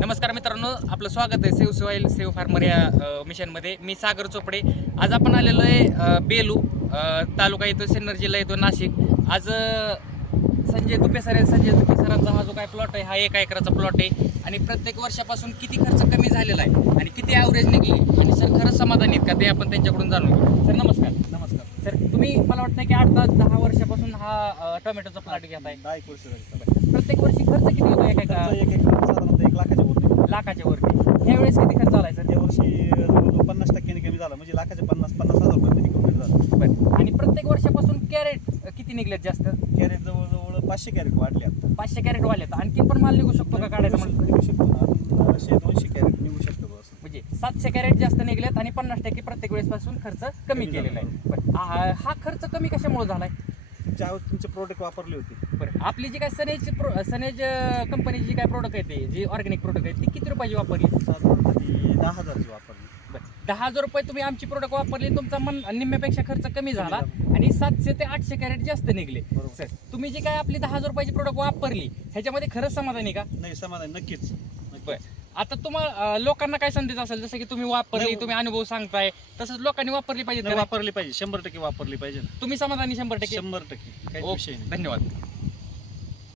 नमस्कार मित्रांनो, आपलं स्वागत आहे सेव्ह सॉईल सेव्ह फार्मर या मिशनमध्ये. मी सागर चोपडे. आज आपण आलेलो आहे बेलू तालुका येतो, सिन्नर जिल्हा येतो, नाशिक. आज संजय तुपे सरांचा हा जो काय प्लॉट आहे हा 1 एकराचा प्लॉट आहे आणि प्रत्येक वर्षापासून किती खर्च कमी झालेला आहे आणि किती ॲव्हरेज निघले आणि सर खरंच समाधानी आहेत का ते आपण त्यांच्याकडून जाणून घेऊ. सर नमस्कार. नमस्कार सर, तुम्ही मला वाटतं की 8-10 वर्षापासून हा टोमॅटोचा प्लॉट घेत आहे. 10 वर्ष झाली. प्रत्येक वर्षी खर्च किती होतो एका एक साधारणतः 1 लाखाच्या होते. लाखाच्या वरती? ह्यावेळेस किती खर्च आलाय सर? या वर्षी जवळजवळ 50% कमी झाला, म्हणजे लाखाचे 50,000 रुपये कमी झालं. बरं. आणि प्रत्येक वर्षापासून कॅरेट किती निघलेत जास्त? कॅरेट जवळजवळ 500 कॅरेट वाढले आता. 500 कॅरेट वाढलेत. आणखी पण माल निघू शकतो का काढायचं म्हणलं? निघू शकतो ना, 100-200 कॅरेट निघू शकतो बस. म्हणजे 700 कॅरेट जास्त निघलेत आणि 50% प्रत्येक वेळेस पासून खर्च कमी केलेला आहे. बरं. हा खर्च कमी कशामुळे झालाय? ज्यावेळेस तुमचे प्रोडक्ट वापरले होते, बरं. आपली जी काय सनेज कंपनीची जी काय प्रोडक्ट आहे ते जी ऑर्गॅनिक प्रोडक्ट आहे ती किती रुपयाची वापरली? साधारणतः ती 10,000ची वापरली. 10,000 रुपये तुम्ही आमची प्रोडक्ट वापरली, तुमचा निम्म्यापेक्षा खर्च कमी झाला आणि 700 ते 800 कॅरेट जास्त निघले. बरोबर. सर, तुम्ही जी काय आपली 10,000 रुपयाची प्रोडक्ट वापरली ह्याच्यामध्ये खरंच समाधानी का? नाही, समाधान नक्कीच. बरं. आता तुम्हाला लोकांना काय संदेश असेल, जसं की तुम्ही वापरली, नाही, तुम्ही अनुभव सांगताय, तसंच लोकांनी वापरली पाहिजे. नाही, वापरली पाहिजे, 100% वापरली पाहिजे. तुम्ही समाधानी 100%? 100% काही ओके, विषय नाही. धन्यवाद.